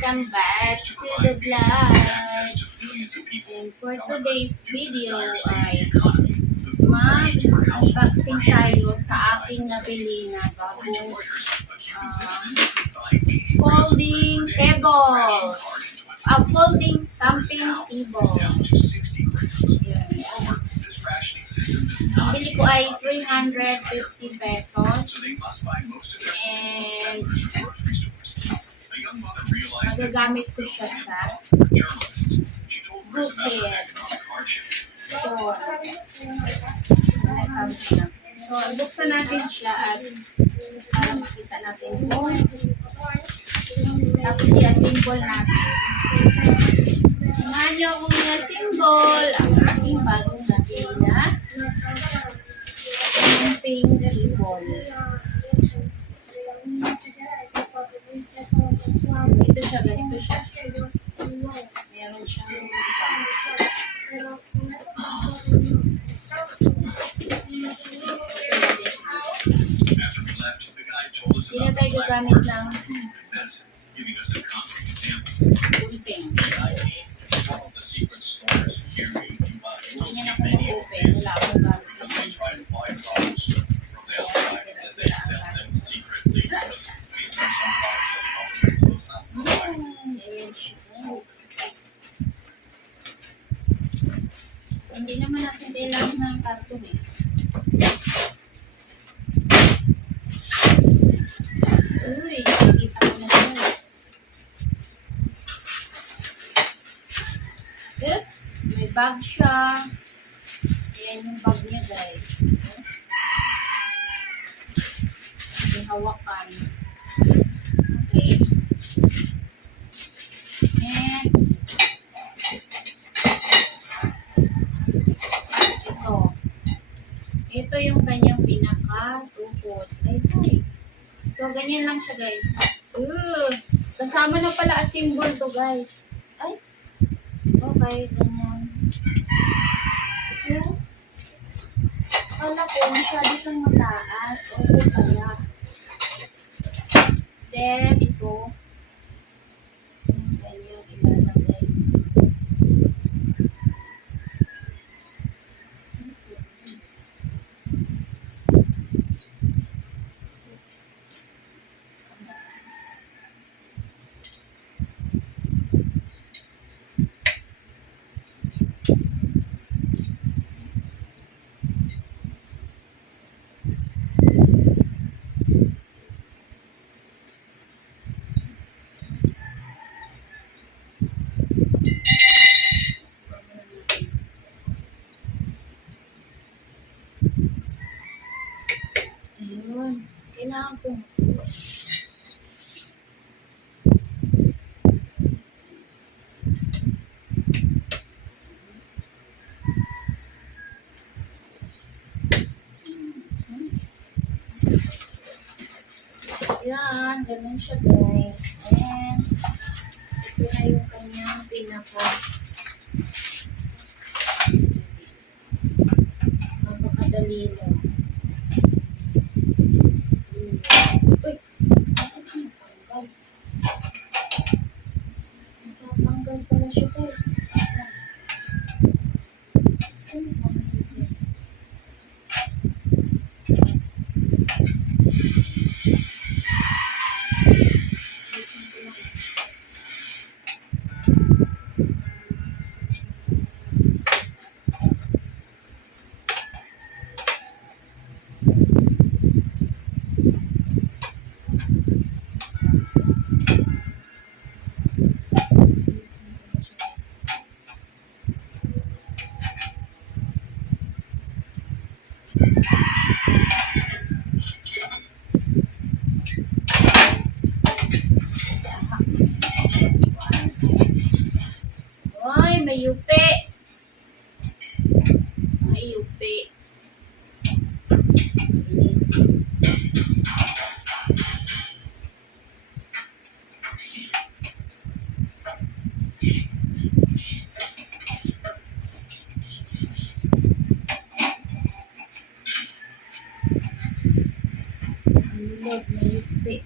welcome back to the vlog. And for today's video ay mag-unboxing tayo sa aking nabili na bagong folding table. Folding stamping table. Ang bili ko ay 350 pesos. And magagamit ko siya sa buffet. So, buksan natin siya at para makita natin kung tapos i-assemble natin. Samahan niyo akong i-assemble ang aking bagong nabili na stamping table. Ito siya, ganito siya. Meron siyang hindi na tayo gagamit ng gunting. Hindi na ako mag-open. Wala akong gamit ng gunting. Hindi naman natin kailangan ng karton eh. Uy, nakikita ko na siya. Oops, may bag siya. Ayan yung bag niya guys. May hawakan. Okay. Next. Ito yung kanyang pinaka-tukot. Ay. So, ganyan lang siya, guys. Kasama na pala assemble to, guys. Ay. Okay, ganyan. So, akala ko, masyado siyang mataas. Okay pala. Then, ito. Ganyan, ilalagay. Ayun. Kailangan kong yan, ganun siya guys. And ito na yung kanyang pinaka napakadali lang. Uy! Natanggal pala siya guys. Ay, may yupi. May yupi. Love, may yupi.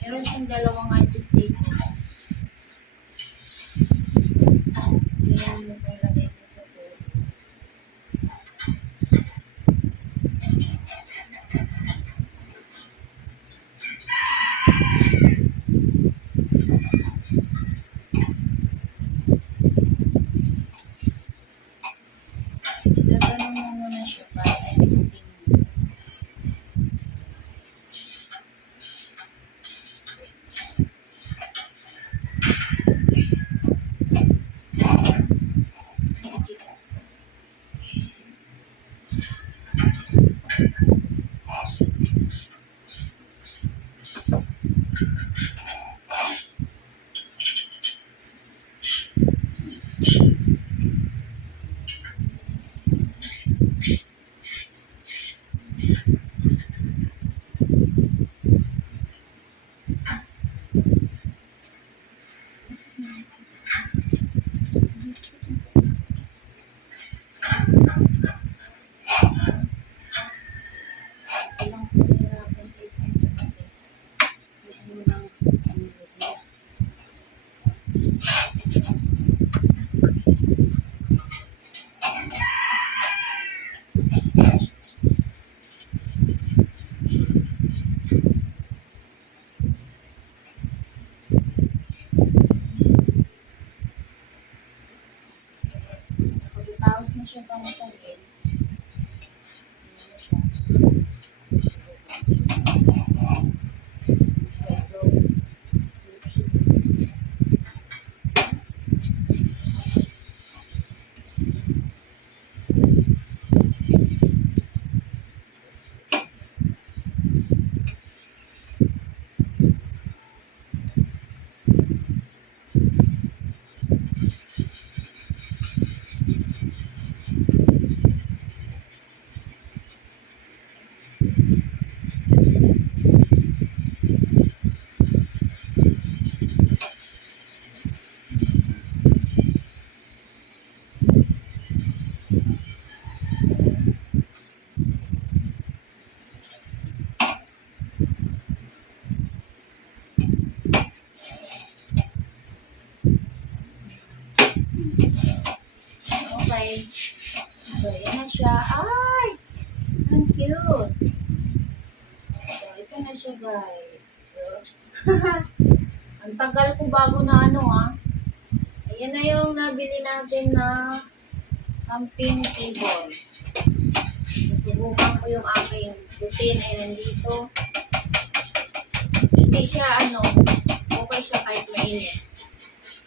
Meron siyang dalawang anti-status. Yan yung nilagay din sa bowl. Gaganon mo muna siya para i-sting. Pagkatapos na siya pansagin, ano siya? Okay. So, yan na siya. Ay! Ang cute! So, ito na siya, guys. So, ang tagal ko bago na ano, Ayan na yung nabili natin na camping table. Susubukan ko yung aking routine ay nandito. Hindi siya okay siya kahit mainit.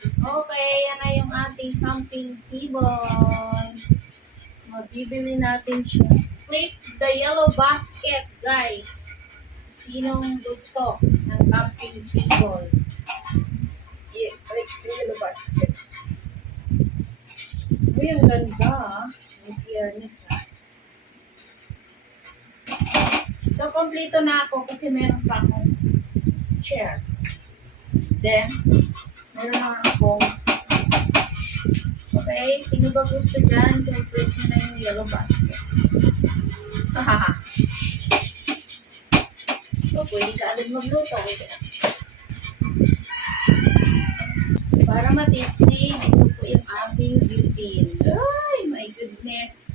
Okay, yan na yung ating camping table. Mabibili natin siya. Click the yellow basket, guys. Sinong gusto ng camping table? Yeah, click the yellow basket. Uy, ang ganda, in fairness, So, kompleto na ako kasi meron pa akong chair. Then, meron na akong okay, sino ba gusto dyan? So, click nyo na yung yellow basket. So, pwede ka agad magluto. Para matisting, ito po yung ating butane. Ay, my goodness.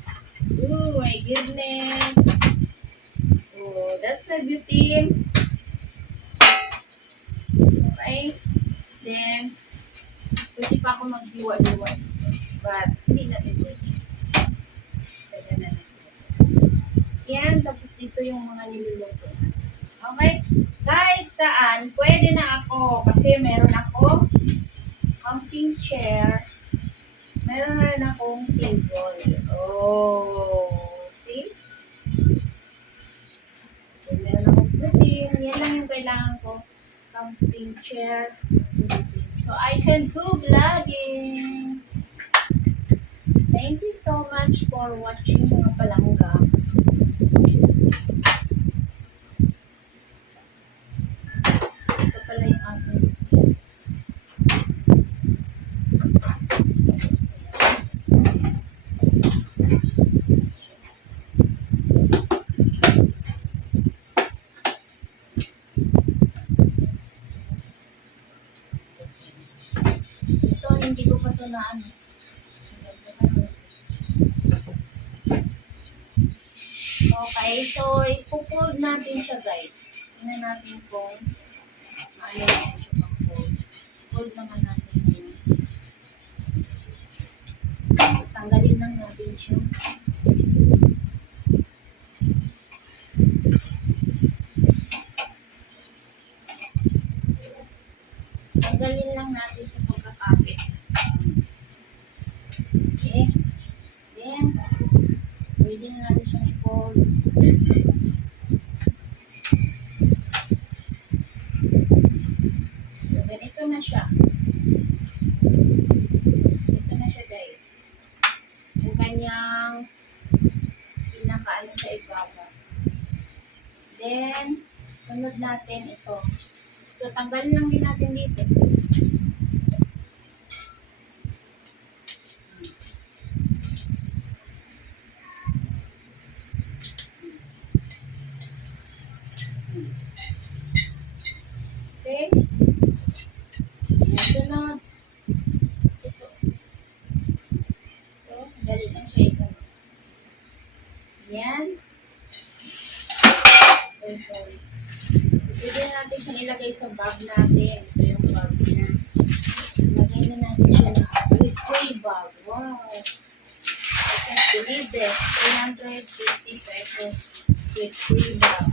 Oh, my goodness. Oh, that's my butane. Okay. Then, pwede pa ako maghiwa-hiwa. But, hindi natin pwede. Pwede na natin. Yan, tapos dito yung mga niluluto. Okay? Kahit saan, pwede na ako. Kasi meron ako camping chair. Meron na rin akong table. Oh, see? So, meron akong protein. Yan lang yung kailangan ko. Camping chair. So, I can do vlogging. Thank you so much for watching, mga palangga. na ano. Okay, so ipo-fold natin siya guys. Tingnan natin kung ano natin siya pang-fold. Fold naman natin yun. Tanggalin lang natin siya. Tanggalin lang natin sa pagkakapit. Okay. Then, pwede na natin siyang i-fold. So, ganito na siya. Ito na siya guys. Yung kanyang pinakaano sa ibaba. Then, sunod natin ito. So, tanggalin lang din natin dito. Okay? Ito na. Ito. So, dali lang siya ito. Yan. Oh, sorry. Pwede na natin siyang ilagay sa bag natin. Ito yung bag niya. Ilagay na natin siya lahat. With free bag. Wow. I can't believe this. 350 pesos with free bag.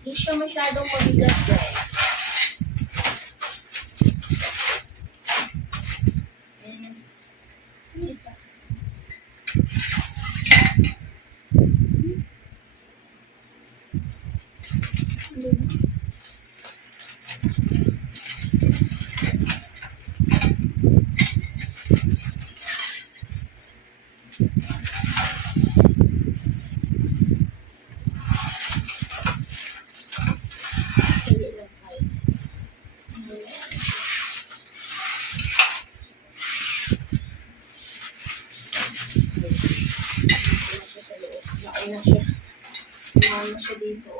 Hindi siya masyadong mabigat guys. And, isa. Nauna siya. Sumama siya dito.